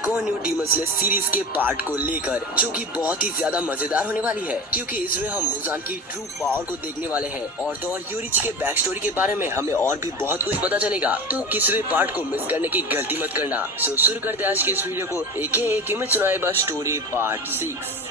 एक और new demon slayer series के पार्ट को लेकर, जो कि बहुत ही ज्यादा मजेदार होने वाली है, क्योंकि इसमें हम मुजान की ट्रू पावर को देखने वाले हैं और तो और यूरिच के बैक स्टोरी के बारे में हमें और भी बहुत कुछ पता चलेगा। तो किसी भी पार्ट को मिस करने की गलती मत करना। सो शुरू करते आज की इस वीडियो को। एक इमेज सुनाए बस स्टोरी पार्ट 6।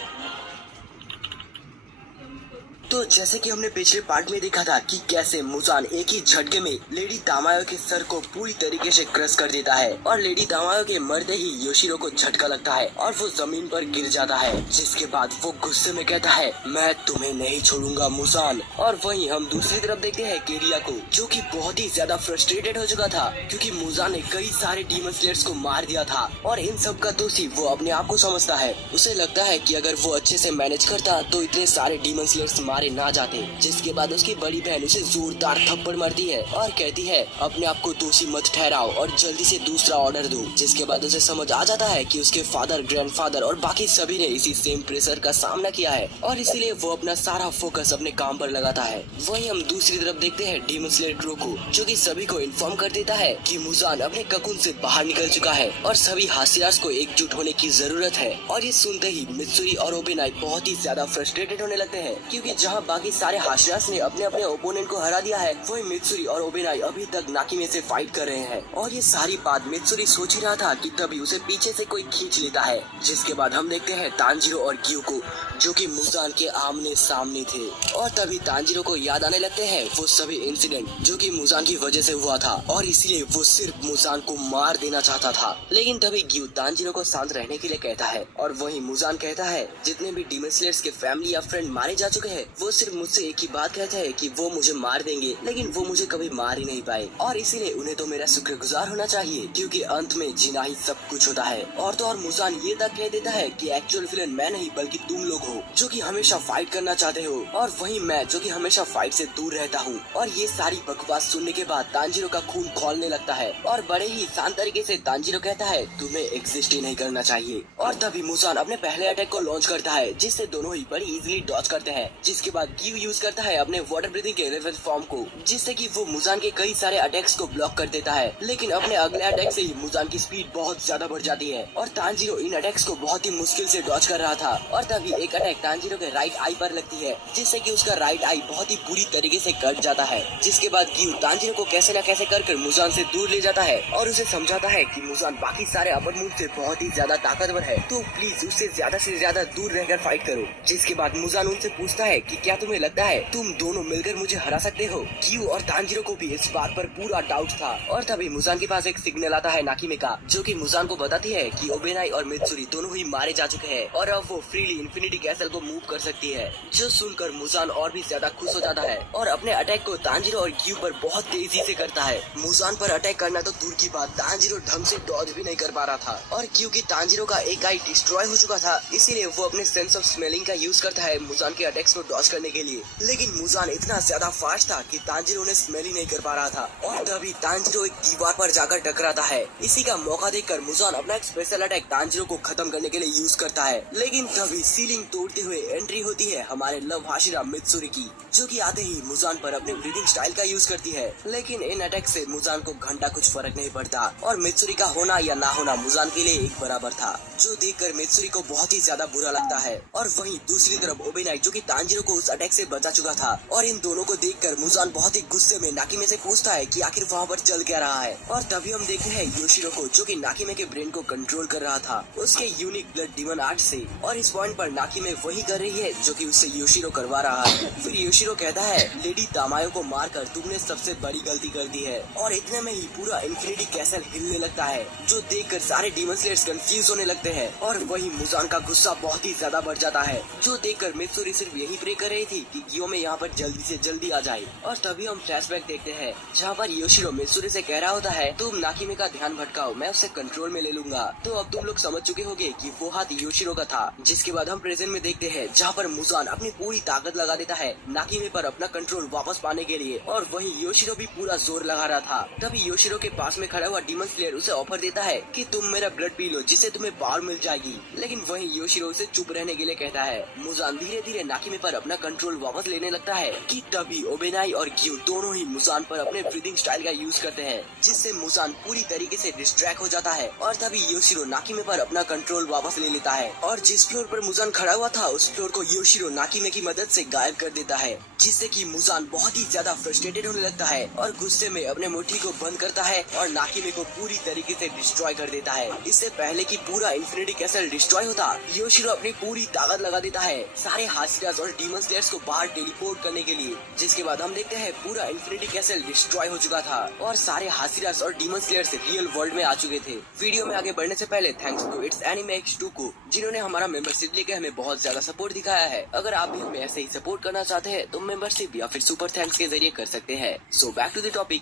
तो जैसे कि हमने पिछले पार्ट में देखा था कि कैसे मुजान एक ही झटके में लेडी तामायो के सर को पूरी तरीके से क्रश कर देता है और लेडी तामायो के मरते ही योशिरो को झटका लगता है और वो जमीन पर गिर जाता है, जिसके बाद वो गुस्से में कहता है, मैं तुम्हें नहीं छोड़ूंगा मुजान। और वहीं हम दूसरी तरफ देखते हैं केरिया को, जो कि बहुत ही ज्यादा फ्रस्ट्रेटेड हो चुका था क्योंकि मुजान ने कई सारे डीमन स्लेयर्स को मार दिया था और इन सब का दोषी वो अपने आप को समझता है। उसे लगता है कि अगर वो अच्छे से मैनेज करता तो इतने सारे डीमन स्लेयर्स मारे ना जाते। जिसके बाद उसकी बड़ी बहन उसे जोरदार थप्पड़ मारती है और कहती है, अपने आप को दोषी मत ठहराओ और जल्दी से दूसरा ऑर्डर दो। जिसके बाद उसे समझ आ जाता है कि उसके फादर, ग्रैंडफादर और बाकी सभी ने इसी सेम प्रेशर का सामना किया है और इसीलिए वो अपना सारा फोकस अपने काम पर लगाता है। वहीं हम दूसरी तरफ देखते हैं डीमन स्लेयर क्रो को, जो कि सभी को इन्फॉर्म कर देता है कि मुजान अपने ककून से बाहर निकल चुका है और सभी हाशियास को एकजुट होने की जरूरत है। और ये सुनते ही मित्सुरी और ओबेनाई बहुत ही ज्यादा फ्रस्ट्रेटेड होने लगते हैं, क्योंकि जहाँ बाकी सारे हाशियास ने अपने अपने ओपोनेंट को हरा दिया है, वही मित्सुरी और ओबेनाई अभी तक नाकिमे से फाइट कर रहे हैं। और ये सारी बात मित्सुरी सोच ही रहा था कि तभी उसे पीछे से कोई खींच लेता है। जिसके बाद हम देखते हैं तांजीरो और ग्यू को, जो कि मुजान के आमने सामने थे। और तभी तांजीरो को याद आने लगते हैं वो सभी इंसिडेंट जो कि मुजान की वजह से हुआ था और इसलिए वो सिर्फ मुजान को मार देना चाहता था। लेकिन तभी ग्यू तांजीरो को शांत रहने के लिए कहता है और वही मुजान कहता है, जितने भी डीमन स्लेयर्स के फैमिली या फ्रेंड मारे जा चुके हैं वो सिर्फ मुझसे एक ही बात कहते हैं कि वो मुझे मार देंगे, लेकिन वो मुझे कभी मार ही नहीं पाए और इसीलिए उन्हें तो मेरा शुक्रगुजार होना चाहिए, क्योंकि अंत में जीना ही सब कुछ होता है। और तो और मुजान ये तक कह देता है कि एक्चुअल विलेन मैं नहीं बल्कि तुम लोग हो, जो कि हमेशा फाइट करना चाहते हो, और वही मैं जो कि हमेशा फाइट से दूर रहता हूँ। और ये सारी बकवास सुनने के बाद तांजीरो का खून खौलने लगता है और बड़े ही शांत तरीके से तांजीरो कहता है, तुम्हें एग्जिस्ट ही नहीं करना चाहिए। और तभी मुजान अपने पहले अटैक को लॉन्च करता है, जिससे दोनों ही बड़ी इजीली डॉज करते हैं। जिसके बाद ग्यू यूज करता है अपने वाटर ब्रीथिंग के 11th फॉर्म को, जिससे कि वो मुजान के कई सारे अटैक्स को ब्लॉक कर देता है। लेकिन अपने अगले अटैक से ही मुजान की स्पीड बहुत ज्यादा बढ़ जाती है और तांजीरो इन अटैक्स को बहुत ही मुश्किल से डॉज कर रहा था। और तभी एक अटैक तांजीरो के राइट आई पर लगती है, जिससे कि उसका राइट आई बहुत ही बुरी तरीके से कट जाता है। जिसके बाद ग्यू तांजीरो को कैसे न कैसे कर मुजान से दूर ले जाता है और उसे समझाता है कि मुजान बाकी सारे अपर मूव से बहुत ही ज्यादा ताकतवर है, तो प्लीज उससे ज्यादा से ज्यादा दूर रहकर फाइट करो। जिसके बाद मुजान उनसे पूछता है कि क्या तुम्हें लगता है तुम दोनों मिलकर मुझे हरा सकते हो? ग्यू और तांजीरो को भी इस बात पर पूरा डाउट था। और तभी मुजान के पास एक सिग्नल आता है नाकिमे का, जो कि मुजान को बताती है कि ओबेनाई और मित्सुरी दोनों ही मारे जा चुके हैं और अब वो फ्रीली इन्फिनिटी कैसल को मूव कर सकती है। जो सुनकर मुजान और भी ज्यादा खुश हो जाता है और अपने अटैक को तांजीरो और ग्यू पर बहुत तेजी से करता है। मुजान पर अटैक करना तो दूर की बात, तांजीरो ढंग से डॉज भी नहीं कर पा रहा था। और क्योंकि तांजीरो का एक आई डिस्ट्रॉय हो चुका था, इसीलिए वो अपने सेंस ऑफ स्मेलिंग का यूज करता है मुजान के अटैक्स को डॉज करने के लिए। लेकिन मुजान इतना ज्यादा फास्ट था कि तांजीरो ने स्मेल ही नहीं कर पा रहा था। और तभी तांजीरो एक दीवार पर जाकर टकराता है। इसी का मौका देखकर मुजान अपना एक स्पेशल अटैक तांजीरो को खत्म करने के लिए यूज करता है। लेकिन तभी सीलिंग तोड़ते हुए एंट्री होती है हमारे लव हाशिरा मित्सुरी की, जो कि आते ही मुजान पर अपने ब्रीदिंग स्टाइल का यूज करती है। लेकिन इन अटैक से मुजान को घंटा कुछ फर्क नहीं पड़ता और मित्सुरी का होना या ना होना मुजान के लिए एक बराबर था, जो देखकर मित्सुरी को बहुत ही ज्यादा बुरा लगता है। और वहीं दूसरी तरफ ओबेनाई, जो कि तांजीरो को उस अटैक से बचा चुका था, और इन दोनों को देखकर मुजान बहुत ही गुस्से में नाकिमे से पूछता है कि आखिर वहाँ पर चल क्या रहा है। और तभी हम देखते हैं योशिरो को, जो कि नाकिमे के ब्रेन को कंट्रोल कर रहा था उसके यूनिक ब्लड डीमन आर्ट से। और इस पॉइंट पर नाकिमे वही कर रही है जो कि उससे योशिरो करवा रहा है। फिर योशिरो कहता है, लेडी तामायो को मारकर तुमने सबसे बड़ी गलती कर दी है। और इतने में ही पूरा इन्फिनिटी कैसल हिलने लगता है, जो देखकर सारे डीमन स्लेयर्स कंफ्यूज होने लगते हैं। और वही मुजान का गुस्सा बहुत ही ज्यादा बढ़ जाता है, जो देखकर मित्सुरी सिर्फ यही प्रे कर रही थी कि गियो में यहाँ पर जल्दी से जल्दी आ जाए। और तभी हम फ्लैशबैक देखते हैं, जहाँ पर योशिरो मित्सुरी से कह रहा होता है, तुम नाकिमे का ध्यान भटकाओ, मैं उसे कंट्रोल में ले लूंगा। तो अब तुम लोग समझ चुके होंगे कि वो हाथ योशिरो का था। जिसके बाद हम प्रेजेंट में देखते हैं, जहाँ पर मुजान अपनी पूरी ताकत लगा देता है नाकिमे पर अपना कंट्रोल वापस पाने के लिए। और वहीं योशिरो भी पूरा जोर लगा रहा था। तभी योशिरो के पास में खड़ा हुआ डीमन स्लेयर उसे ऑफर देता है कि तुम मेरा ब्लड पी लो, जिससे तुम्हें पावर मिल जाएगी। लेकिन वहीं योशिरो उसे चुप रहने के लिए कहता है। मुजान धीरे धीरे नाकिमे पर अपना कंट्रोल वापस लेने लगता है कि तभी ओबेनाई और ग्यू दोनों ही मुजान पर अपने ब्रीदिंग स्टाइल का यूज करते हैं, जिससे मुजान पूरी तरीके से डिस्ट्रैक्ट हो जाता है और तभी योशिरो नाकिमे पर अपना कंट्रोल वापस ले लेता है और जिस फ्लोर पर मुजान खड़ा हुआ था उस फ्लोर को योशिरो नाकिमे की मदद से गायब कर देता है, जिससे कि मुजान बहुत ही ज्यादा फ्रस्ट्रेटेड होने लगता है और गुस्से में अपने मुट्ठी को बंद करता है और नाकिमे को पूरी तरीके से डिस्ट्रॉय कर देता है। इससे पहले कि पूरा इन्फिनिटी कैसल डिस्ट्रॉय होता, योशिरो अपनी पूरी ताकत लगा देता है सारे हाशिरास और डीमन स्लेयर्स को बाहर टेलीपोर्ट करने के लिए, जिसके बाद हम देखते हैं पूरा इन्फिनिटी कैसल डिस्ट्रॉय हो चुका था और सारे हाशिरास और डीमन स्लेयर्स रियल वर्ल्ड में आ चुके थे। वीडियो में आगे बढ़ने से पहले thanks to it's anime X2 को, जिन्होंने हमारा मेंबरशिप लेके हमें बहुत ज्यादा सपोर्ट दिखाया है। अगर आप भी हमें ऐसे ही सपोर्ट करना चाहते हैं तो मेंबरशिप या फिर सुपर थैंक्स के जरिए कर सकते हैं। So back to the topic,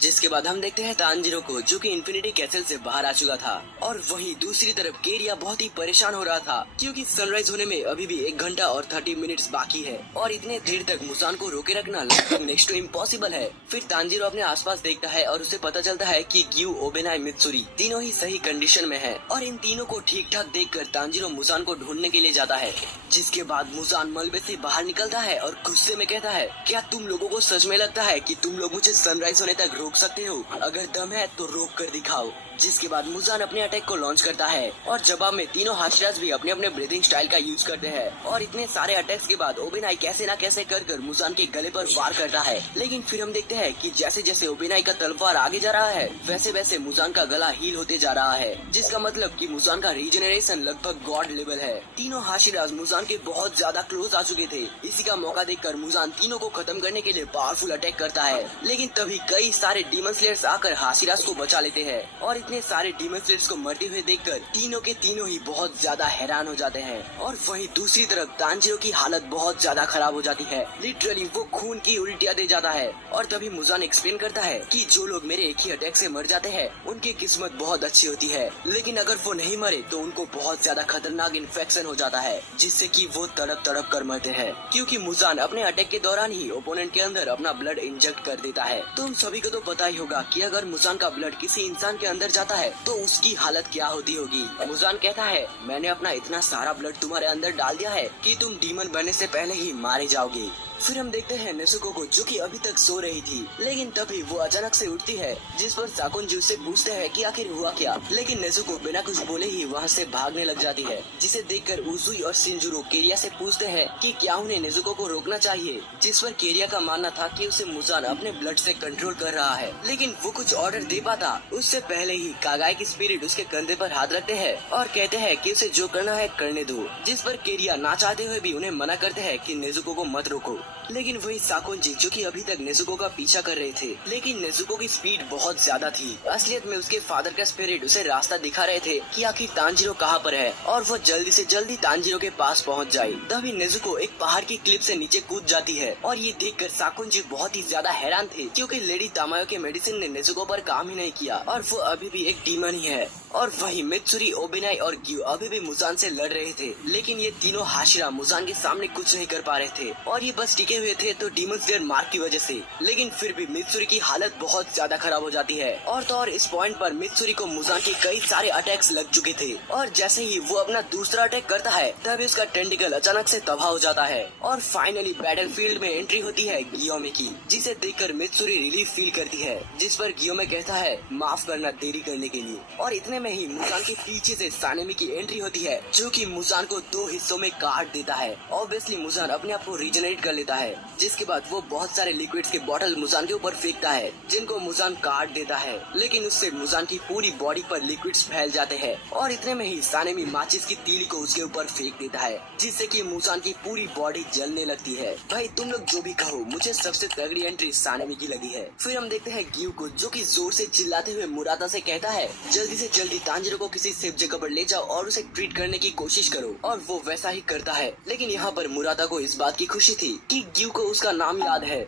जिसके बाद हम देखते हैं तांजीरो को जो कि इन्फिनिटी कैसल से बाहर आ चुका था और वहीं दूसरी तरफ केरिया बहुत ही परेशान हो रहा था क्योंकि सनराइज होने में अभी भी 1 घंटा और 30 मिनट्स बाकी है और इतने देर तक मुजान को रोके रखना लगभग नेक्स्ट टू इम्पॉसिबल है। फिर तांजीरो अपने आसपास देखता है और उसे पता चलता है कि ग्यू, ओबेनाई, मित्सुरी तीनों ही सही कंडीशन में है और इन तीनों को ठीक ठाक देखकर तांजीरो मुजान को ढूंढने के लिए जाता है, जिसके बाद मुजान मलबे से बाहर निकलता है और गुस्से में कहता है, क्या तुम लोगों को सच में लगता है कि तुम लोग मुझे सनराइज होने तक रोक सकते हो? अगर दम है तो रोक कर दिखाओ। जिसके बाद मुजान अपने अटैक को लॉन्च करता है और जवाब में तीनों हाशिरास भी अपने अपने ब्रीदिंग स्टाइल का यूज करते हैं और इतने सारे अटैक्स के बाद ओबेनाई कैसे न कैसे कर मुजान के गले पर वार करता है। लेकिन फिर हम देखते हैं कि जैसे जैसे ओबेनाई का तलवार आगे जा रहा है वैसे वैसे मुजान का गला हील होते जा रहा है, जिसका मतलब कि मुजान का रीजनरेशन लगभग गॉड लेवल है। तीनों हाशिरास मुजान के बहुत ज्यादा क्लोज आ चुके थे। इसी का मौका देखकर मुजान तीनों को खत्म करने के लिए पावरफुल अटैक करता है, लेकिन तभी कई सारे डीमन स्लेयर्स आकर हाशिरास को बचा लेते हैं और इतने सारे डीमन स्लेयर्स को मरते हुए देखकर तीनों के तीनों ही बहुत ज्यादा हैरान हो जाते हैं। और वहीं दूसरी तरफ तांजीरो की हालत बहुत ज्यादा खराब हो जाती है, लिटरली वो खून की उल्टियां दे जाता है और तभी मुजान एक्सप्लेन करता है कि जो लोग मेरे एक ही अटैक से मर जाते हैं उनकी किस्मत बहुत अच्छी होती है, लेकिन अगर वो नहीं मरे तो उनको बहुत ज्यादा खतरनाक इन्फेक्शन हो जाता है जिससे कि वो तड़प तड़प कर मरते हैं, क्योंकि मुजान अपने अटैक के दौरान ही ओपोनेंट के अंदर अपना ब्लड इंजेक्ट कर देता है। तुम सभी को तो पता ही होगा कि अगर मुजान का ब्लड किसी इंसान के अंदर जाता है तो उसकी हालत क्या होती होगी। मुजान कहता है, मैंने अपना इतना सारा ब्लड तुम्हारे अंदर डाल दिया है कि तुम डीमन बनने से पहले ही मारे जाओगे। फिर हम देखते हैं नेजुको को जो कि अभी तक सो रही थी, लेकिन तभी वो अचानक से उठती है, जिस पर साकुंजी उससे पूछते हैं कि आखिर हुआ क्या, लेकिन नेजुको बिना कुछ बोले ही वहाँ से भागने लग जाती है, जिसे देखकर उजुई और शिंजुरो केरिया से पूछते हैं कि क्या उन्हें नेजुको को रोकना चाहिए, जिस पर केरिया का मानना था कि उसे मुजान अपने ब्लड से कंट्रोल कर रहा है, लेकिन वो कुछ ऑर्डर दे पाता उससे पहले ही कागाई की स्पिरिट उसके कंधे पर हाथ रखते हैं और कहते हैं कि उसे जो करना है करने दो, जिस पर केरिया ना चाहते हुए भी उन्हें मना करते हैं कि नेजुको को मत रोको। लेकिन वही साकुंजी जो कि अभी तक नेजुको का पीछा कर रहे थे, लेकिन नेजुको की स्पीड बहुत ज्यादा थी। असलियत में उसके फादर का स्पिरिट उसे रास्ता दिखा रहे थे कि आखिर तांजीरो कहाँ पर है और वो जल्दी से जल्दी तांजीरो के पास पहुँच जाए। तभी नेजुको एक पहाड़ की क्लिप से नीचे कूद जाती है और ये देखकर साकुंजी बहुत ही ज्यादा हैरान थे, क्योंकि लेडी तामायो के मेडिसिन ने नेजुको पर काम ही नहीं किया और वो अभी भी एक डीमन ही है। और वही मित्सुरी, ओबेनाई और ग्यू अभी भी मुजान से लड़ रहे थे, लेकिन ये तीनों हाशिरा मुजान के सामने कुछ नहीं कर पा रहे थे और ये बस टिके हुए थे तो डीमन स्लेयर मार्क की वजह से। लेकिन फिर भी मित्सुरी की हालत बहुत ज्यादा खराब हो जाती है और तो और इस पॉइंट पर मित्सुरी को मुजान के कई सारे अटैक्स लग चुके थे और जैसे ही वो अपना दूसरा अटैक करता है तभी उसका टेंटिकल अचानक से तबाह हो जाता है और फाइनली बैटलफील्ड में एंट्री होती है गियोमे की, जिसे देखकर मित्सुरी रिलीफ फील करती है, जिस पर गियोमे कहता है माफ करना देरी करने के लिए। और इतने में ही मुजान के पीछे से सानेमी की एंट्री होती है, जो कि मुजान को 2 हिस्सों में काट देता है। ऑब्वियसली मुजान अपने आप को रीजनरेट कर लेता है, जिसके बाद वो बहुत सारे लिक्विड्स के बॉटल मुजान के ऊपर फेंकता है, जिनको मुजान काट देता है, लेकिन उससे मुजान की पूरी बॉडी पर लिक्विड्स फैल जाते हैं और इतने में ही सानेमी माचिस की तीली को उसके ऊपर फेंक देता है, जिससे कि मुजान की पूरी बॉडी जलने लगती है। भाई तुम लोग जो भी कहो, मुझे सबसे तगड़ी एंट्री सानेमी की लगी है। फिर हम देखते हैं ग्यू को जो कि जोर से चिल्लाते हुए मुरादा से कहता है, जल्दी से जल्दी तांजीरो को किसी सेफ जगह पर ले जाओ और उसे ट्रीट करने की कोशिश करो, और वो वैसा ही करता है। लेकिन यहाँ पर मुरादा को इस बात की खुशी थी कि ग्यू को उसका नाम याद है।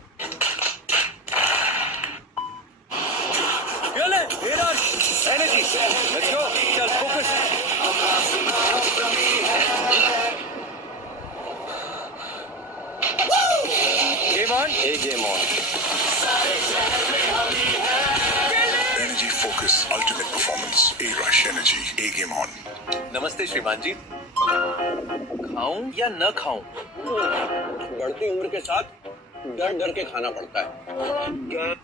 Game on. Energy focus, ultimate performance. A Rush Energy. A Game On. नमस्ते श्रीमान जी। खाऊं या न खाऊं? बढ़ती उम्र के साथ डर डर के खाना पड़ता है।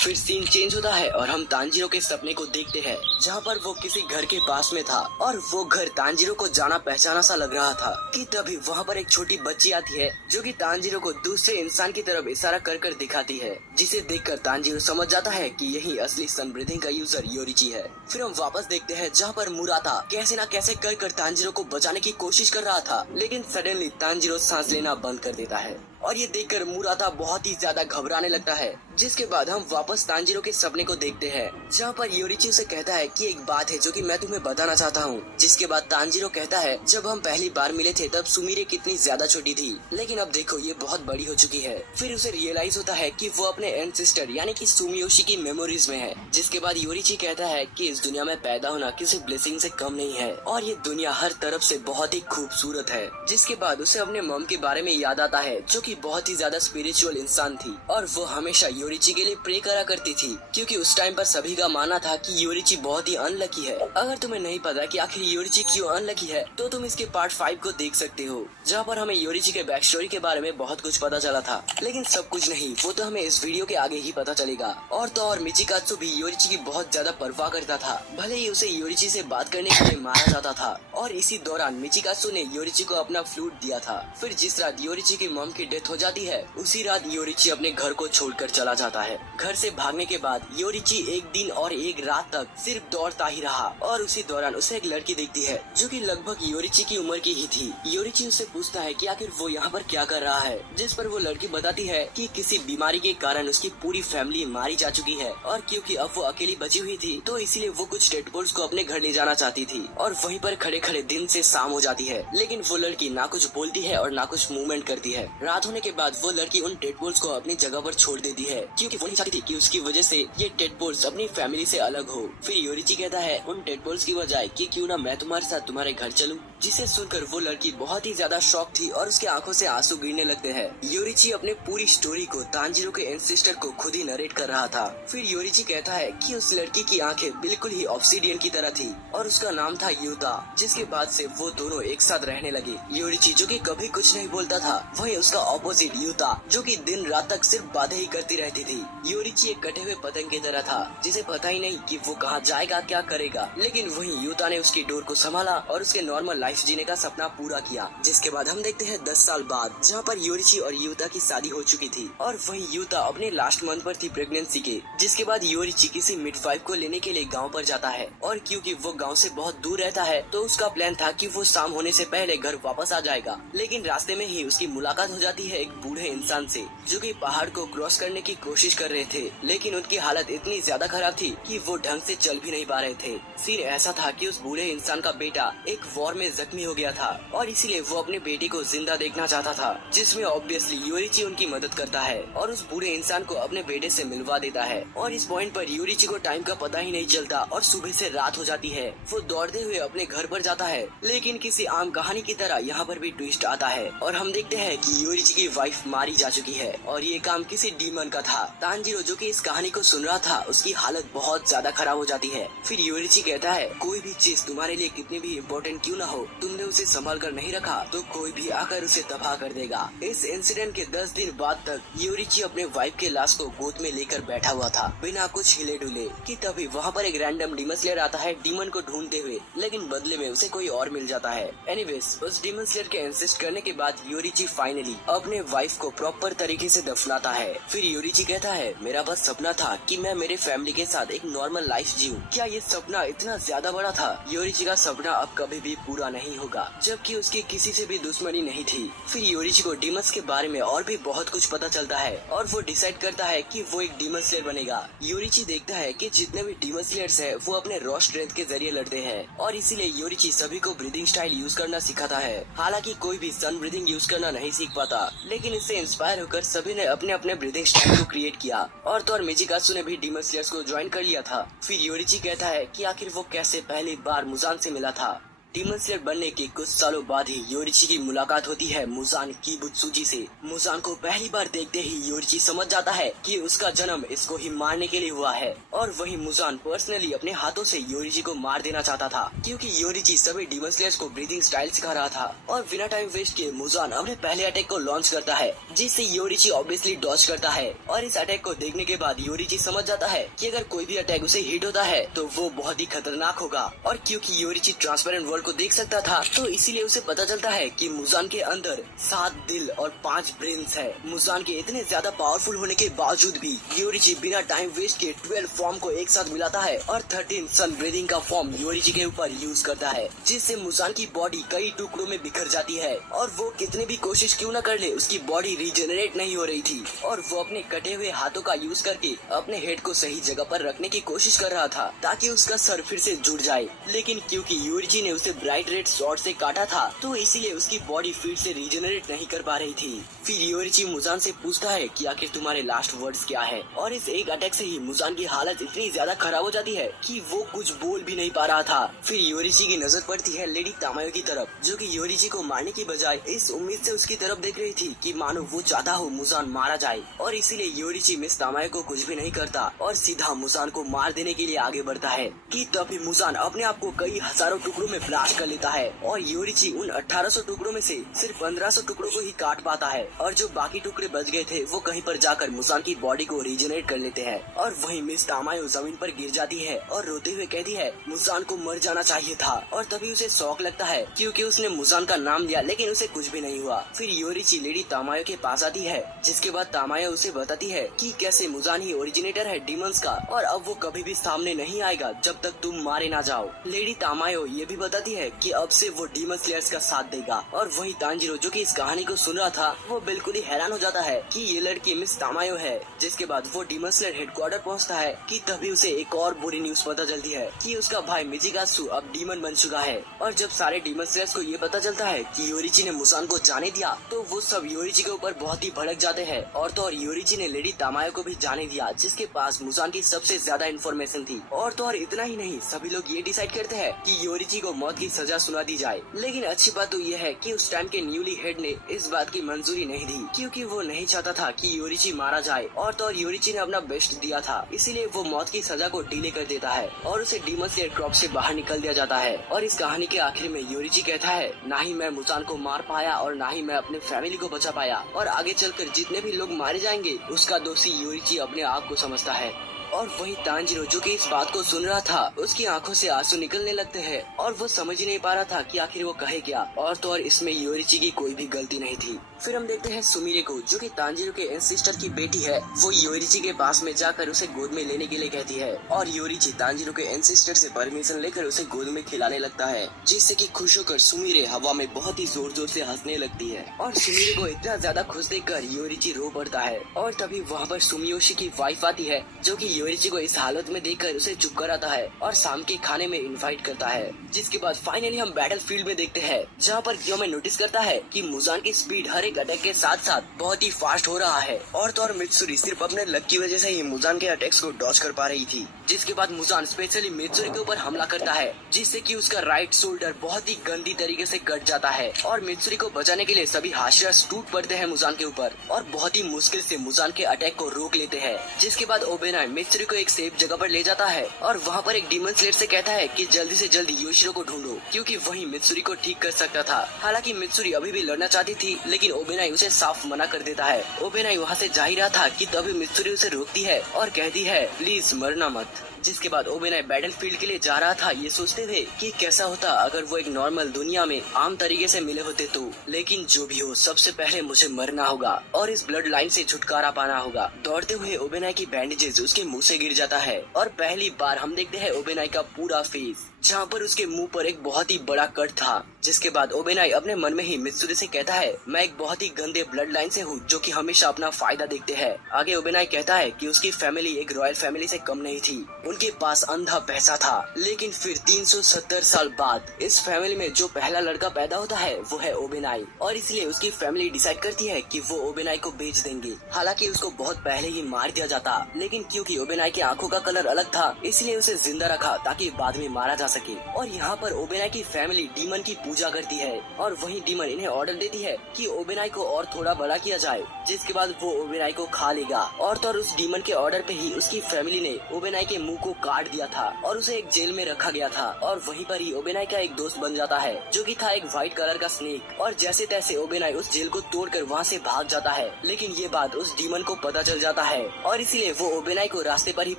फिर सीन चेंज होता है और हम तांजीरो के सपने को देखते हैं, जहाँ पर वो किसी घर के पास में था और वो घर तांजीरो को जाना पहचाना सा लग रहा था कि तभी वहाँ पर एक छोटी बच्ची आती है जो कि तांजीरो को दूसरे इंसान की तरफ इशारा कर कर दिखाती है, जिसे देखकर तांजीरो समझ जाता है कि यही असली सन ब्रीथिंग का यूजर योरिची है। फिर हम वापस देखते हैं जहाँ पर मुराता कैसे न कैसे कर कर तांजीरो को बचाने की कोशिश कर रहा था, लेकिन सडनली तांजीरो सांस लेना बंद कर देता है और ये देखकर मुराता बहुत ही ज्यादा घबराने लगता है। जिसके बाद हम वापस तांजीरो के सपने को देखते हैं, जहाँ पर योरिची उसे कहता है कि एक बात है जो कि मैं तुम्हें बताना चाहता हूँ। जिसके बाद तांजीरो कहता है जब हम पहली बार मिले थे तब सुमीरे कितनी ज्यादा छोटी थी, लेकिन अब देखो ये बहुत बड़ी हो चुकी है। फिर उसे रियलाइज होता है कि वो अपने एंसेस्टर यानी कि सुमियोशी की मेमोरीज में है। जिसके बाद योरिची कहता है कि इस दुनिया में पैदा होना किसी ब्लेसिंग से कम नहीं है और ये दुनिया हर तरफ से बहुत ही खूबसूरत है। जिसके बाद उसे अपने मम के बारे में याद आता है जो कि बहुत ही ज्यादा स्पिरिचुअल इंसान थी और वो हमेशा योरिची के लिए प्रे करा करती थी, क्योंकि उस टाइम पर सभी का मानना था कि योरिची बहुत ही अनलकी है। अगर तुम्हें नहीं पता कि आखिर योरिची क्यों अनलकी है तो तुम इसके पार्ट 5 को देख सकते हो, जहाँ पर हमें योरिची के बैक स्टोरी के बारे में बहुत कुछ पता चला था। लेकिन सब कुछ नहीं, वो तो हमें इस वीडियो के आगे ही पता चलेगा। और तो और मिचिकात्सु भी योरिची की बहुत ज्यादा परवाह करता था, भले ही उसे योरिची से बात करने के लिए मारा जाता था। और इसी दौरान मिचिकात्सु ने योरिची को अपना फ्लूट दिया था। फिर जिस रात योरिची की मॉम की डेथ हो जाती है उसी रात योरिची अपने घर को छोड़कर चला जाता है। घर से भागने के बाद योरिची एक दिन और एक रात तक सिर्फ दौड़ता ही रहा और उसी दौरान उसे एक लड़की दिखती है जो कि लगभग योरिची की उम्र की ही थी। योरिची उससे पूछता है कि आखिर वो यहाँ पर क्या कर रहा है, जिस पर वो लड़की बताती है कि किसी बीमारी के कारण उसकी पूरी फैमिली मारी जा चुकी है और क्योंकि अब वो अकेली बची हुई थी तो इसीलिए वो कुछ डेड बॉडीज को अपने घर ले जाना चाहती थी। और वहीं पर खड़े खड़े दिन से शाम हो जाती है, लेकिन वो लड़की ना कुछ बोलती है और ना कुछ मूवमेंट करती है। रात होने के बाद वो लड़की उन डेड बॉडीज को अपनी जगह पर छोड़ देती है, क्योंकि वो नहीं चाहती थी कि उसकी वजह से ये डेड बॉडीज अपनी फैमिली से अलग हो। फिर योरिची कहता है उन डेड बॉडीज की बजाय कि क्यों ना मैं तुम्हारे साथ तुम्हारे घर चलूं, जिसे सुनकर वो लड़की बहुत ही ज्यादा शॉक थी और उसकी आंखों से आंसू गिरने लगते हैं। योरिची अपने पूरी स्टोरी को तांजीरो के एंसेस्टर को खुद ही नरेट कर रहा था। फिर योरिची कहता है कि उस लड़की की आंखें बिल्कुल ही ऑब्सिडियन की तरह थी और उसका नाम था युता। जिसके बाद से वो दोनों एक साथ रहने लगे। योरिची जो कि कभी कुछ नहीं बोलता था, वही उसका ऑपोजिट युता जो कि दिन रात तक सिर्फ बातें ही करती रहती थी। योरिची एक कटे हुए पतंग की तरह था जिसे पता ही नहीं कि वो कहाँ जाएगा क्या करेगा, लेकिन वही युता ने उसकी डोर को संभाला और उसके नॉर्मल लाइफ जीने का सपना पूरा किया। जिसके बाद हम देखते हैं 10 साल बाद, जहाँ पर योरिची और युता की शादी हो चुकी थी और वही युता अपने लास्ट मंथ पर थी प्रेगनेंसी के। जिसके बाद योरिची किसी मिडवाइफ को लेने के लिए गाँव पर जाता है और क्योंकि वो गाँव से बहुत दूर रहता है तो उसका प्लान था कि वो शाम होने से पहले घर वापस आ जाएगा। लेकिन रास्ते में ही उसकी मुलाकात हो जाती है एक बूढ़े इंसान से जो कि पहाड़ को क्रॉस करने की कोशिश कर रहे थे, लेकिन उनकी हालत इतनी ज्यादा खराब थी कि वो ढंग से चल भी नहीं पा रहे थे। सीन ऐसा था कि उस बूढ़े इंसान का बेटा एक वॉर में जख्मी हो गया था और इसीलिए वो अपने बेटे को जिंदा देखना चाहता था, जिसमें ऑब्वियसली योरिची उनकी मदद करता है और उस बूढ़े इंसान को अपने बेटे से मिलवा देता है। और इस पॉइंट पर योरिची को टाइम का पता ही नहीं चलता और सुबह से रात हो जाती है। वो दौड़ते हुए अपने घर पर जाता है, लेकिन किसी आम कहानी की तरह यहाँ पर भी ट्विस्ट आता है और हम देखते हैं कि योरिची की वाइफ मारी जा चुकी है और ये काम किसी डीमन का था। तांजीरो जो कि इस कहानी को सुन रहा था, उसकी हालत बहुत ज्यादा खराब हो जाती है। फिर योरिची कहता है कोई भी चीज तुम्हारे लिए कितनी भी इम्पोर्टेंट क्यों ना हो, तुमने उसे संभाल कर नहीं रखा तो कोई भी आकर उसे तबाह कर देगा। इस इंसिडेंट के 10 दिन बाद तक योरिची अपने वाइफ के लाश को गोद में लेकर बैठा हुआ था बिना कुछ हिले डुले कि तभी वहाँ पर एक रैंडम डीमन स्लेयर आता है डीमन को ढूंढते हुए, लेकिन बदले में उसे कोई और मिल जाता है। एनीवेज, उस डीमन स्लेयर के इंसिस्ट करने के बाद योरिची फाइनली अपने वाइफ को प्रॉपर तरीके से दफनाता है। फिर योरिची कहता है मेरा बस सपना था कि मैं मेरे फैमिली के साथ एक नॉर्मल लाइफ जीऊं। क्या ये सपना इतना ज्यादा बड़ा था? योरिची का सपना अब कभी भी पूरा नहीं होगा, जबकि उसकी किसी से भी दुश्मनी नहीं थी। फिर योरिची को डीमंस के बारे में और भी बहुत कुछ पता चलता है और वो डिसाइड करता है कि वो एक डीमन स्लेयर बनेगा। योरिची देखता है कि जितने भी डीमन स्लेयर्स हैं वो अपने रॉ स्ट्रेंथ के जरिए लड़ते हैं और इसीलिए योरिची सभी को ब्रीदिंग स्टाइल यूज करना सिखाता है। हालांकि कोई भी सन ब्रीदिंग यूज करना नहीं सीख पाता, लेकिन इससे इंस्पायर होकर सभी ने अपने अपने ब्रीदिंग स्टाइल को क्रिएट किया और तो और मिचिकात्सु ने भी डीमन स्लेयर्स को ज्वाइन कर लिया था। फिर योरिची कहता है कि आखिर वो कैसे पहली बार मुजान से मिला था। डीमन स्लेयर बनने के कुछ सालों बाद ही योरिची की मुलाकात होती है मुजान किबुत्सुजी से। मुजान को पहली बार देखते ही योरिची समझ जाता है कि उसका जन्म इसको ही मारने के लिए हुआ है और वही मुजान पर्सनली अपने हाथों से योरिची को मार देना चाहता था, क्योंकि योरिची सभी डीमन स्लेयर्स को ब्रीदिंग स्टाइल सिखा रहा था। और बिना टाइम वेस्ट किए मुजान अपने पहले अटैक को लॉन्च करता है, जिससे योरिची ऑब्वियसली डॉज करता है। और इस अटैक को देखने के बाद योरिची समझ जाता है कि अगर कोई भी अटैक उसे हिट होता है तो वो बहुत ही खतरनाक होगा। और क्योंकि योरिची ट्रांसपेरेंट वर्ल्ड को देख सकता था, तो इसीलिए उसे पता चलता है कि मुजान के अंदर 7 दिल और 5 ब्रेन्स है। मुजान के इतने ज्यादा पावरफुल होने के बावजूद भी योरिची बिना टाइम वेस्ट के 12 फॉर्म को एक साथ मिलाता है और 13 सन ब्रीदिंग का फॉर्म योरिची के ऊपर यूज करता है, जिससे मुजान की बॉडी कई टुकड़ों में बिखर जाती है। और वो कितने भी कोशिश क्यों न कर ले, उसकी बॉडी रीजनरेट नहीं हो रही थी और वो अपने कटे हुए हाथों का यूज करके अपने हेड को सही जगह पर रखने की कोशिश कर रहा था ताकि उसका सर फिर से जुड़ जाए। लेकिन क्योंकि योरिची ने उसे ब्राइट रेड स्वॉर्ड से काटा था, तो इसीलिए उसकी बॉडी फिर से रीजनरेट नहीं कर पा रही थी। फिर योरिची मुजान से पूछता है कि आखिर तुम्हारे लास्ट वर्ड्स क्या है। और इस एक अटैक से ही मुजान की हालत इतनी ज्यादा खराब हो जाती है कि वो कुछ बोल भी नहीं पा रहा था। फिर योरिची की नजर पड़ती है लेडी तामायो की तरफ, जो कि योरिची को मारने की बजाय इस उम्मीद से उसकी तरफ देख रही थी कि मानो वो चाहता हो मुजान मारा जाए। और इसीलिए योरिची मिस तामायो को कुछ भी नहीं करता और सीधा मुजान को मार देने के लिए आगे बढ़ता है कि तभी मुजान अपने आप को कई हजारों टुकड़ों में ब्लास्ट कर लेता है और योरिची उन 1800 टुकड़ों में से सिर्फ 1500 टुकड़ों को ही काट पाता है और जो बाकी टुकड़े बच गए थे वो कहीं पर जाकर मुजान की बॉडी को रीजनरेट कर लेते हैं। और वहीं मिस तामायो जमीन पर गिर जाती है और रोते हुए कहती है मुजान को मर जाना चाहिए था। और तभी उसे शौक लगता है क्योंकि उसने मुजान का नाम लिया लेकिन उसे कुछ भी नहीं हुआ। फिर योरिची लेडी तामायो के पास आती है, जिसके बाद तामायो उसे बताती है कि कैसे मुजान ही ओरिजिनेटर है डीमंस का और अब वो कभी भी सामने नहीं आएगा जब तक तुम मारे ना जाओ। लेडी तामायो ये भी बताती है कि अब से वो डीमन स्लेयर्स का साथ देगा। और वही तांजिरो जो कि इस कहानी को सुन रहा था, वो बिल्कुल ही हैरान हो जाता है कि ये लड़की मिस तामायो है। जिसके बाद वो डीमन स्लेयर हेडक्वार्टर पहुंचता है कि तभी उसे एक और बुरी न्यूज पता चलती है कि उसका भाई मिचिगासु अब डीमन बन चुका है। और जब सारे डीमन स्लेयर्स को ये पता चलता है कि योरिची ने मुजान को जाने दिया, तो वो सब योरिची के ऊपर बहुत ही भड़क जाते हैं। और तो और योरिची ने लेडी तामायो को भी जाने दिया, जिसके पास मुजान की सबसे ज्यादा इन्फॉर्मेशन थी। और तो और इतना ही नहीं, सभी लोग ये डिसाइड करते हैं कि योरिची को मौत की सजा सुना दी जाए। लेकिन अच्छी बात तो ये है कि उस टाइम के न्यूली हेड ने इस बात की मंजूरी नहीं दी, क्योंकि वो नहीं चाहता था कि योरिची मारा जाए। और तो और योरिची ने अपना बेस्ट दिया था, इसीलिए वो मौत की सजा को डिले कर देता है और उसे डीमन स्लेयर क्रॉप से बाहर निकल दिया जाता है। और इस कहानी के आखिर में योरिची कहता है, ना ही मैं मुजान को मार पाया और ना ही मैं अपने फैमिली को बचा पाया, और आगे चलकर जितने भी लोग मारे जाएंगे उसका दोषी योरिची अपने आप को समझता है। और वही तांजिरो जो कि इस बात को सुन रहा था, उसकी आंखों से आंसू निकलने लगते हैं और वो समझ ही नहीं पा रहा था कि आखिर वो कहे क्या। और तो और इसमें योरिची की कोई भी गलती नहीं थी। फिर हम देखते हैं सुमिरे को, जो कि तांजिरो के एंसेस्टर की बेटी है। वो योरिची के पास में जाकर उसे गोद में लेने के लिए कहती है और योरिची तांजिरो के एंसेस्टर से परमिशन लेकर उसे गोद में खिलाने लगता है, जिससे कि खुश होकर सुमिरे हवा में बहुत ही जोर जोर से हंसने लगती है। और सुमिरे को इतना ज्यादा खुश देखकर योरिची रो पड़ता है। और तभी वहाँ पर सुमियोशी की वाइफ आती है, जो कि योरिची को इस हालत में देखकर उसे चुप कराता है और शाम के खाने में इनवाइट करता है। जिसके बाद फाइनली हम बैटल फील्ड में देखते हैं, जहाँ पर क्यों में नोटिस करता है कि मुजान की स्पीड हर एक अटैक के साथ साथ बहुत ही फास्ट हो रहा है। और तो और मित्सुरी सिर्फ अपने लक की वजह से ही मुजान के अटैक्स को डॉज कर पा रही थी। जिसके बाद मुजान स्पेशली मित्सुरी के ऊपर हमला करता है, जिससे कि उसका राइट शोल्डर बहुत ही गंदी तरीके से कट जाता है। और मित्सुरी को बचाने के लिए सभी हाशियास टूट पड़ते हैं मुजान के ऊपर और बहुत ही मुश्किल से मुजान के अटैक को रोक लेते हैं। जिसके बाद ओबेनाई मित्सुरी को एक सेफ जगह पर ले जाता है और वहाँ पर एक डीमन स्लेयर से कहता है कि जल्दी से जल्दी योशिरो को ढूंढो, क्योंकि वही मित्सुरी को ठीक कर सकता था। हालांकि मित्सुरी अभी भी लड़ना चाहती थी, लेकिन ओबेनाई उसे साफ मना कर देता है। ओबेनाई वहाँ से जा ही रहा था कि तभी मित्सुरी उसे रोकती है और कहती है, प्लीज मरना मत। जिसके बाद ओबेनाई बैटल फील्ड के लिए जा रहा था, ये सोचते हुए कि कैसा होता अगर वो एक नॉर्मल दुनिया में आम तरीके से मिले होते तो। लेकिन जो भी हो, सबसे पहले मुझे मरना होगा और इस ब्लड लाइन से छुटकारा पाना होगा। दौड़ते हुए ओबेनाई की बैंडेजेस उसके मुंह से गिर जाता है और पहली बार हम देखते हैं ओबेनाई का पूरा फेस, जहाँ पर उसके मुंह पर एक बहुत ही बड़ा कट था। जिसके बाद ओबेनाई अपने मन में ही मित्सुरी से कहता है, मैं एक बहुत ही गंदे ब्लड लाइन से हूँ जो कि हमेशा अपना फायदा देखते हैं। आगे ओबेनाई कहता है कि उसकी फैमिली एक रॉयल फैमिली से कम नहीं थी। उनके पास अंधा पैसा था। लेकिन फिर 370 साल बाद इस फैमिली में जो पहला लड़का पैदा होता है वो है ओबेनाई, और इसलिए उसकी फैमिली डिसाइड करती है कि वो ओबेनाई को बेच देंगे। हालांकि उसको बहुत पहले ही मार दिया जाता, लेकिन क्योंकि ओबेनाई की आंखों का कलर अलग था इसलिए उसे जिंदा रखा ताकि बाद में मारा जा सके। और यहाँ पर ओबेनाई की फैमिली डीमन की पूजा करती है और वही डीमन इन्हें ऑर्डर देती है कि ओबेनाई को और थोड़ा बड़ा किया जाए, जिसके बाद वो ओबेनाई को खा लेगा। और तो उस डीमन के ऑर्डर पे ही उसकी फैमिली ने ओबेनाई के मुंह को काट दिया था और उसे एक जेल में रखा गया था। और वहीं पर ही ओबेनाई का एक दोस्त बन जाता है जो कि था एक व्हाइट कलर का स्नेक, और जैसे तैसे ओबेनाई उस जेल को तोड़कर वहाँ से भाग जाता है। लेकिन ये बात उस डीमन को पता चल जाता है और इसीलिए वो ओबेनाई को रास्ते पर ही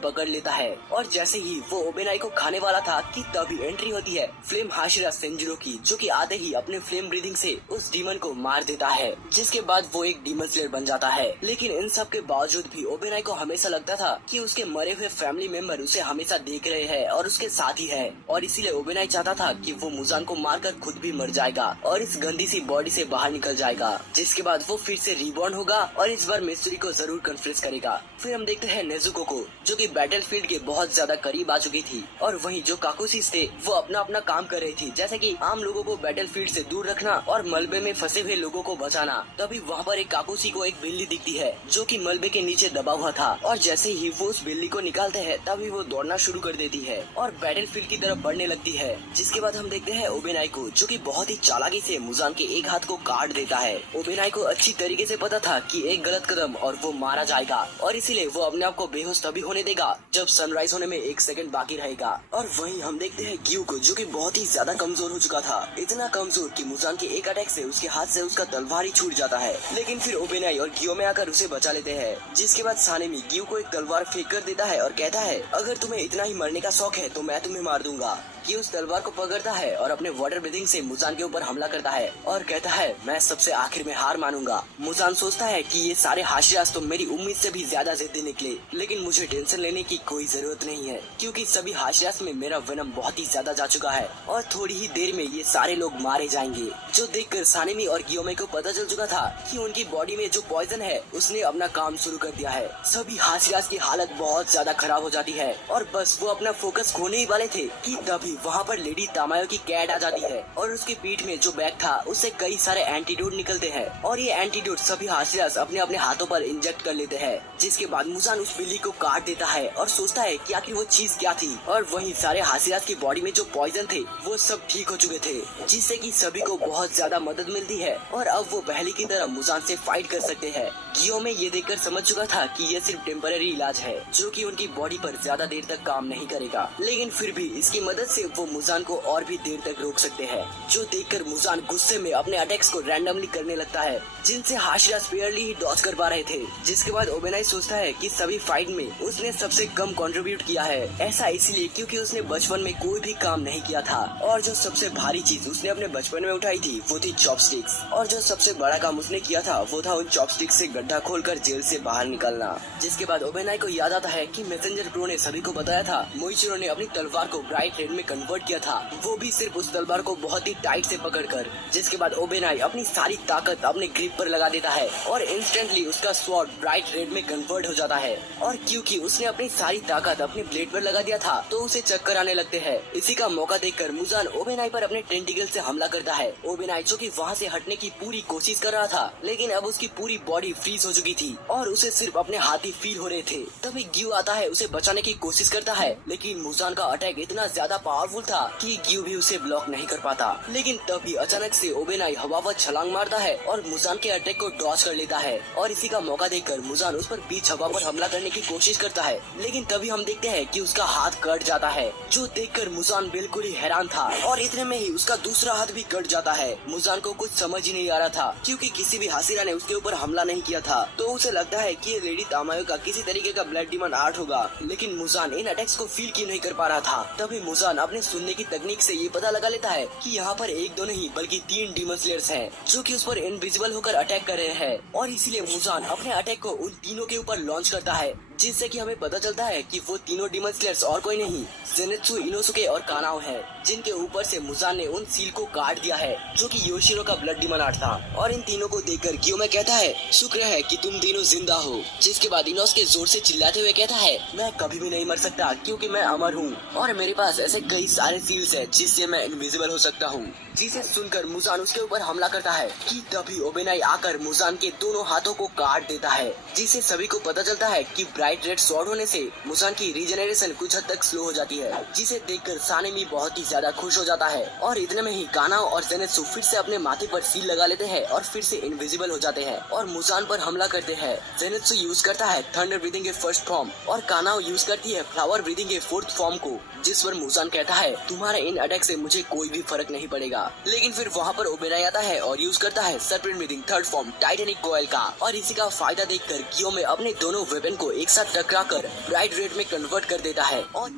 पकड़ लेता है। और जैसे ही वो ओबेनाई को खाने वाला था कि तभी एंट्री होती है फ्लेम हाशिरा सेंजिरो की, जो कि आते ही अपने फ्लेम ब्रीदिंग से उस डीमन को मार देता है, जिसके बाद वो एक डीमन स्लेयर बन जाता है। लेकिन इन सब के बावजूद भी ओबेनाई को हमेशा लगता था कि उसके मरे हुए फैमिली मेंबर उसे हमेशा देख रहे हैं और उसके साथ ही है, और इसीलिए ओबेनाई चाहता था कि वो मुजान को मारकर खुद भी मर जाएगा और इस गंदी सी बॉडी से बाहर निकल जाएगा, जिसके बाद वो फिर से रीबॉर्न होगा और इस बार मिस्ट्री को जरूर कन्फ्रेस करेगा। फिर हम देखते हैं नेजुको को, जो कि बैटलफील्ड के बहुत ज्यादा करीब आ चुकी थी, और वहीं जो काकुसिस थे वो अपना अपना काम कर रही थी, जैसे कि आम लोगों को बैटलफील्ड से दूर रखना और मलबे में फंसे हुए लोगों को बचाना। तभी वहाँ पर एक काकुसी को एक बिल्ली दिखती है जो कि मलबे के नीचे दबा हुआ था, और जैसे ही वो उस बिल्ली को निकालते हैं तभी वो दौड़ना शुरू कर देती है और बैटलफील्ड की तरफ बढ़ने लगती है। जिसके बाद हम देखते हैं ओबेनाई को, जो कि बहुत ही चालाकी से मुजान के एक हाथ को काट देता है। ओबेनाई को अच्छी तरीके से पता था कि एक गलत कदम और वो मारा जाएगा, और इसीलिए वो अपने आप को बेहोश तभी होने देगा जब सनराइज होने में 1 सेकंड बाकी रहेगा। और वहीं हम देखते हैं ग्यू को, जो कि बहुत ही ज्यादा कमजोर हो चुका था, इतना कमजोर कि मुजान के एक अटैक से उसके हाथ से उसका तलवार ही छूट जाता है। लेकिन फिर ओबेनाई और ग्यू में आकर उसे बचा लेते हैं, जिसके बाद सानेमी ग्यू को एक तलवार फेंक कर देता है और कहता है अगर तुम्हें इतना ही मरने का शौक है तो मैं तुम्हें मार दूंगा। ग्यू उस तलवार को पकड़ता है और अपने वाटर ब्रीथिंग से मुजान के ऊपर हमला करता है और कहता है मैं सबसे आखिर में हार मानूंगा। मुजान सोचता है कि ये सारे हाशिराज तो मेरी उम्मीद से भी ज्यादा जिद्दी निकले, लेकिन मुझे टेंशन लेने की कोई जरूरत नहीं है क्योंकि सभी हाशिराज में मेरा वेनम बहुत ही ज्यादा जा चुका है और थोड़ी ही देर में ये सारे लोग मारे जाएंगे। जो देखकर सानेमी और गियोमे को पता चल चुका था कि उनकी बॉडी में जो पॉइजन है उसने अपना काम शुरू कर दिया है। सभी हाशिराज की हालत बहुत ज्यादा खराब हो जाती है और बस वो अपना फोकस खोने ही वाले थे कि तभी वहाँ पर लेडी तामायो की कैट आ जाती है और उसकी पीठ में जो बैग था उससे कई सारे एंटीडोट निकलते हैं और ये एंटीडोट सभी हाशिराज अपने अपने हाथों पर इंजेक्ट कर लेते हैं। जिसके बाद मुजान उस बिल्ली को काट देता है और सोचता है कि आखिर वो चीज क्या थी, और वहीं सारे हाशिराज की बॉडी में जो पॉइजन थे वो सब ठीक हो चुके थे, जिससे कि सभी को बहुत ज्यादा मदद मिलती है और अब वो पहले की तरह मुजान से फाइट कर सकते हैं। गियोमे ये देखकर समझ चुका था कि ये सिर्फ टेम्पररी इलाज है जो कि उनकी बॉडी पर ज्यादा देर तक काम नहीं करेगा, लेकिन फिर भी इसकी मदद से वो मुजान को और भी देर तक रोक सकते हैं। जो देखकर मुजान गुस्से में अपने अटैक्स को रैंडमली करने लगता है जिनसे हाशिरा स्पेयरली ही डॉज कर पा रहे थे। जिसके बाद ओबेनाई सोचता है कि सभी फाइट में उसने सबसे कम कंट्रीब्यूट किया है, ऐसा इसलिए क्योंकि उसने बचपन में कोई भी काम नहीं किया था और जो सबसे भारी चीज उसने अपने बचपन में उठाई थी वो थी चॉपस्टिक्स, और जो सबसे बड़ा काम उसने किया था वो था उन चॉपस्टिक्स से गड्ढा खोलकर जेल से बाहर निकलना। जिसके बाद ओबेनाई को याद आता है कि मैसेंजर प्रो ने सभी को बताया था मोइचिरो ने अपनी तलवार को ब्राइट रेड में कन्वर्ट किया था, वो भी सिर्फ उस तलवार को बहुत ही टाइट से पकड़कर। जिसके बाद ओबेनाई अपनी सारी ताकत अपने ग्रिप पर लगा देता है और इंस्टेंटली उसका स्वॉर्ड ब्राइट रेड में कन्वर्ट हो जाता है, और क्योंकि उसने अपनी सारी ताकत अपने ब्लेड पर लगा दिया था तो उसे चक्कर आने लगते हैं। इसी का मौका देखकर मुजान ओबेनाई पर अपने टेंटिकल से हमला करता है। ओबेनाई जो कि वहाँ से हटने की पूरी कोशिश कर रहा था, लेकिन अब उसकी पूरी बॉडी फ्रीज हो चुकी थी और उसे सिर्फ अपने हाथ ही फील हो रहे थे। तभी ग्यू आता है, उसे बचाने की कोशिश करता है, लेकिन मुजान का अटैक इतना ज्यादा पावरफुल था कि ग्यू भी उसे ब्लॉक नहीं कर पाता। लेकिन तभी अचानक से ओबेनाई हवा पर छलांग मारता है और मुजान के अटैक को डॉज कर लेता है, और इसी का मौका देखकर मुजान उस पर बीच हवा पर हमला करने की कोशिश करता है, लेकिन तभी हम देखते हैं कि उसका हाथ कट जाता है। जो देखकर मुजान बिल्कुल ही हैरान था और इतने में ही उसका दूसरा हाथ भी कट जाता है। मुजान को कुछ समझ ही नहीं आ रहा था क्योंकि किसी भी हाशिरा ने उसके ऊपर हमला नहीं किया था, तो उसे लगता है कि ये लेडी तामायो का किसी तरीके का ब्लड डिमन आर्ट होगा, लेकिन मुजान इन अटैक्स को फील क्यों नहीं कर पा रहा था। तभी मुजान अपने सुनने की तकनीक से ये पता लगा लेता है कि यहाँ पर एक दो नहीं बल्कि 3 डीमन स्लेयर्स हैं जो कि उस पर इनविजिबल होकर अटैक कर रहे हैं, और इसीलिए मुजान अपने अटैक को उन तीनों के ऊपर लॉन्च करता है। जिससे कि हमें पता चलता है कि वो तीनों डीमन स्लेयर्स और कोई नहीं ज़ेनित्सु, इनोसुके और कानाओ है, जिनके ऊपर से मुजान ने उन सील को काट दिया है जो कि योशिरो का ब्लड डीमन आर्ट था। और इन तीनों को देखकर गियोमे कहता है शुक्र है कि तुम तीनों जिंदा हो। जिसके बाद इनोसुके जोर से चिल्लाते हुए कहता है मैं कभी भी नहीं मर सकता क्योंकि मैं अमर हूँ और मेरे पास ऐसे कई सारे सील्स है जिससे मैं इनविजिबल हो सकता हूँ। जिसे सुनकर मुजान उसके ऊपर हमला करता है कि तभी ओबेनाई आकर मुजान के दोनों हाथों को काट देता है, जिससे सभी को पता चलता है कि ब्राइट रेड स्वॉर्ड होने से मुजान की रीजनरेशन कुछ हद तक स्लो हो जाती है। जिसे देखकर सानेमी बहुत ही ज्यादा खुश हो जाता है और इतने में ही कानाओ और ज़ेनित्सु फिर से अपने माथे पर सील लगा लेते हैं और फिर से इनविजिबल हो जाते हैं और मुजान पर हमला करते हैं। ज़ेनित्सु यूज करता है थंडर ब्रीदिंग के फर्स्ट फॉर्म और कानाओ यूज करती है फ्लावर ब्रीदिंग के फोर्थ फॉर्म को, जिस पर मुजान कहता है तुम्हारे इन अटैक से मुझे कोई भी फर्क नहीं पड़ेगा। लेकिन फिर वहाँ पर ओबेनाई आता है और यूज करता है serpent breathing third form titanic coil का और इसी का फायदा देखकर गियोमे अपने दोनों वेपन को एक साथ टकराकर ब्राइट रेड में कन्वर्ट कर देता है। और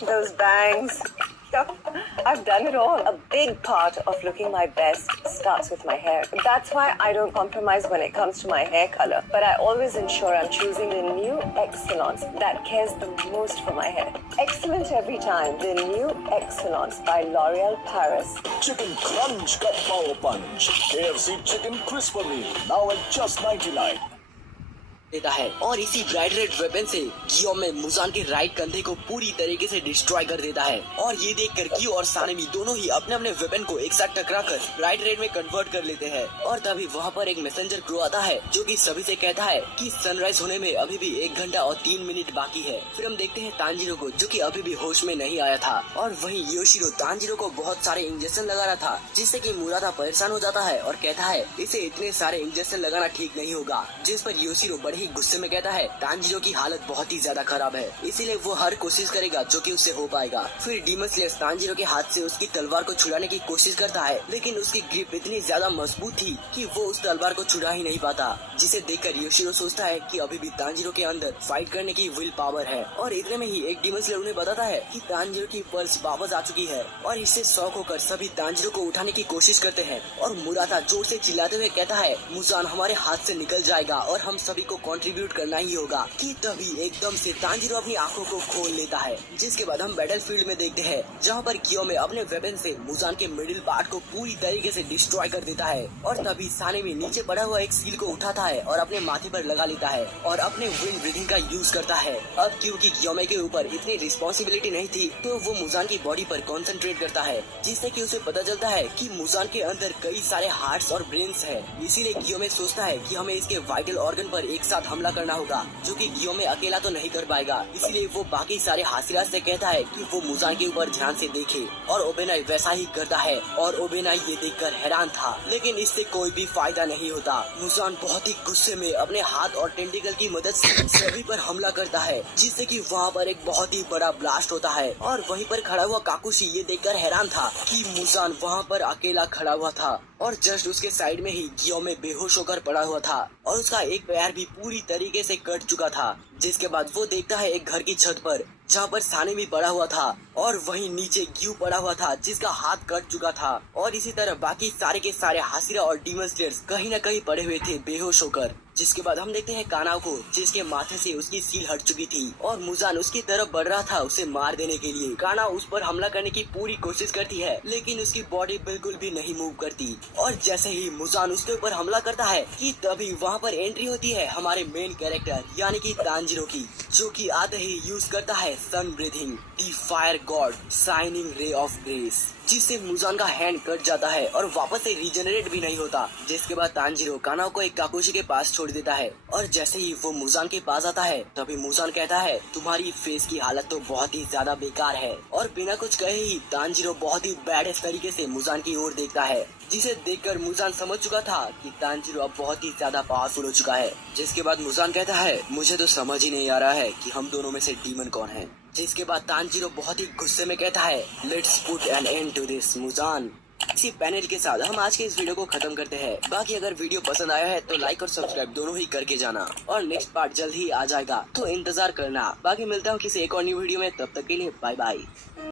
those bangs. I've done it all. A big part of looking my best starts with my hair. That's why I don't compromise when it comes to my hair color. But I always ensure I'm choosing the new Excellence that cares the most for my hair. Excellent every time. The new Excellence by L'Oreal Paris. Chicken Crunch का Power Punch. KFC Chicken Crisper Meal. Now at just 99. देता है और इसी bright red weapon से गियोमे Muzan के right कंधे को पूरी तरीके से डिस्ट्रॉय कर देता है। और ये देखकर गियो और सानेमी दोनों ही अपने अपने वेपन को एक साथ टकराकर ब्राइट रेड में कन्वर्ट कर लेते हैं। और तभी वहाँ पर एक मैसेंजर क्रू आता है जो कि सभी से कहता है कि सनराइज होने में अभी भी 1 घंटा और 3 मिनट बाकी है। फिर हम देखते हैं तांजीरो को जो कि अभी भी होश में नहीं आया था और वहीं योशिरो तांजीरो को बहुत सारे इंजेक्शन लगा रहा था, जिससे कि मुरादा परेशान हो जाता है और कहता है इसे इतने सारे इंजेक्शन लगाना ठीक नहीं होगा। जिस पर योशिरो बड़े ही गुस्से में कहता है तांजीरो की हालत बहुत ही ज्यादा खराब है, इसीलिए वो हर कोशिश करेगा जो कि उससे हो पाएगा। फिर डीमन स्लेयर तांजीरो के हाथ से उसकी तलवार को छुड़ाने की कोशिश करता है, लेकिन उसकी ग्रिप इतनी ज्यादा मजबूत थी कि वो उस तलवार को छुड़ा ही नहीं पाता। जिसे देखकर योशिरो सोचता है कि अभी भी तांजीरो के अंदर फाइट करने की विल पावर है। और इतने में ही एक डीमन स्लेयर उन्हें बताता है कि तांजीरो की पल्स वापस आ चुकी है और इससे शॉक होकर सभी तांजीरो को उठाने की कोशिश करते हैं। और मुरादा जोर से चिल्लाते हुए कहता है मुजान हमारे हाथ से निकल जाएगा और हम सभी को कंट्रीब्यूट करना ही होगा। कि तभी एकदम से तांजीरो अपनी आंखों को खोल लेता है। जिसके बाद हम बैटलफील्ड में देखते हैं जहाँ पर गियोमे अपने वेपन से मुजान के मिडिल पार्ट को पूरी तरीके से डिस्ट्रॉय कर देता है। और तभी सानेमी नीचे पड़ा हुआ एक सील को उठाता है और अपने माथे पर लगा लेता है और अपने विंड ब्रीथिंग का यूज करता है। अब क्योंकि गियोमे के ऊपर इतनी रिस्पॉन्सिबिलिटी नहीं थी तो वो मुजान की बॉडी पर कॉन्सेंट्रेट करता है, जिससे कि उसे पता चलता है कि मुजान के अंदर कई सारे हार्ट्स और ब्रेन्स है। इसीलिए गियोमे सोचता है कि हमें इसके वाइटल ऑर्गन पर एक साथ हमला करना होगा, जो कि गियोमे अकेला तो नहीं कर पाएगा। इसलिए वो बाकी सारे हासिरात से कहता है कि वो मुजान के ऊपर ध्यान से देखे और ओबेनाई वैसा ही करता है। और ओबेनाई ये देखकर हैरान था, लेकिन इससे कोई भी फायदा नहीं होता। मुजान बहुत ही गुस्से में अपने हाथ और टेंटिकल की मदद से सभी पर हमला करता है, जिससे कि वहाँ पर एक बहुत ही बड़ा ब्लास्ट होता है। और वहीं पर खड़ा हुआ काकुशी ये देखकर हैरान था कि मुजान वहाँ पर अकेला खड़ा हुआ था और जस्ट उसके साइड में ही गियोमे बेहोश होकर पड़ा हुआ था और उसका एक पैर भी पूरी तरीके से कट चुका था। जिसके बाद वो देखता है एक घर की छत पर जहाँ पर सानेमी पड़ा हुआ था और वहीं नीचे ग्यू पड़ा हुआ था जिसका हाथ कट चुका था। और इसी तरह बाकी सारे के सारे हासिरा और डीमन स्लेयर्स कहीं न कहीं पड़े हुए थे बेहोश होकर। जिसके बाद हम देखते हैं कानाओ को जिसके माथे से उसकी सील हट चुकी थी और मुजान उसकी तरफ बढ़ रहा था उसे मार देने के लिए। कानाओ उस पर हमला करने की पूरी कोशिश करती है, लेकिन उसकी बॉडी बिल्कुल भी नहीं मूव करती। और जैसे ही मुजान उसके ऊपर हमला करता है कि तभी वहाँ पर एंट्री होती है हमारे मेन कैरेक्टर यानी कि तांजीरो की, जो कि आते ही यूज करता है sun breathing the fire god shining ray of grace, जिससे मुजान का हैंड कट जाता है और वापस से रीजनरेट भी नहीं होता। जिसके बाद तांजीरो कानाओ को एक काकुशी के पास छोड़ देता है और जैसे ही वो मुजान के पास आता है तभी मुजान कहता है तुम्हारी फेस की हालत तो बहुत ही ज्यादा बेकार है। और बिना कुछ कहे ही तांजीरो बहुत ही बैड तरीके से मुजान की ओर देखता है, जिसे देखकर मुजान समझ चुका था कि तांजीरो अब बहुत ही ज्यादा पावरफुल हो चुका है। जिसके बाद मुजान कहता है मुझे तो समझ ही नहीं आ रहा है कि हम दोनों में से डीमन कौन है। जिसके बाद तांजीरो बहुत ही गुस्से में कहता है let's put an end to this मुजान। इसी पैनल के साथ हम आज के इस वीडियो को खत्म करते हैं। बाकी अगर वीडियो पसंद आया है तो लाइक और सब्सक्राइब दोनों ही करके जाना और नेक्स्ट पार्ट जल्द ही आ जाएगा तो इंतजार करना। बाकी मिलता हूँ किसी एक और न्यू वीडियो में, तब तक के लिए बाय बाय।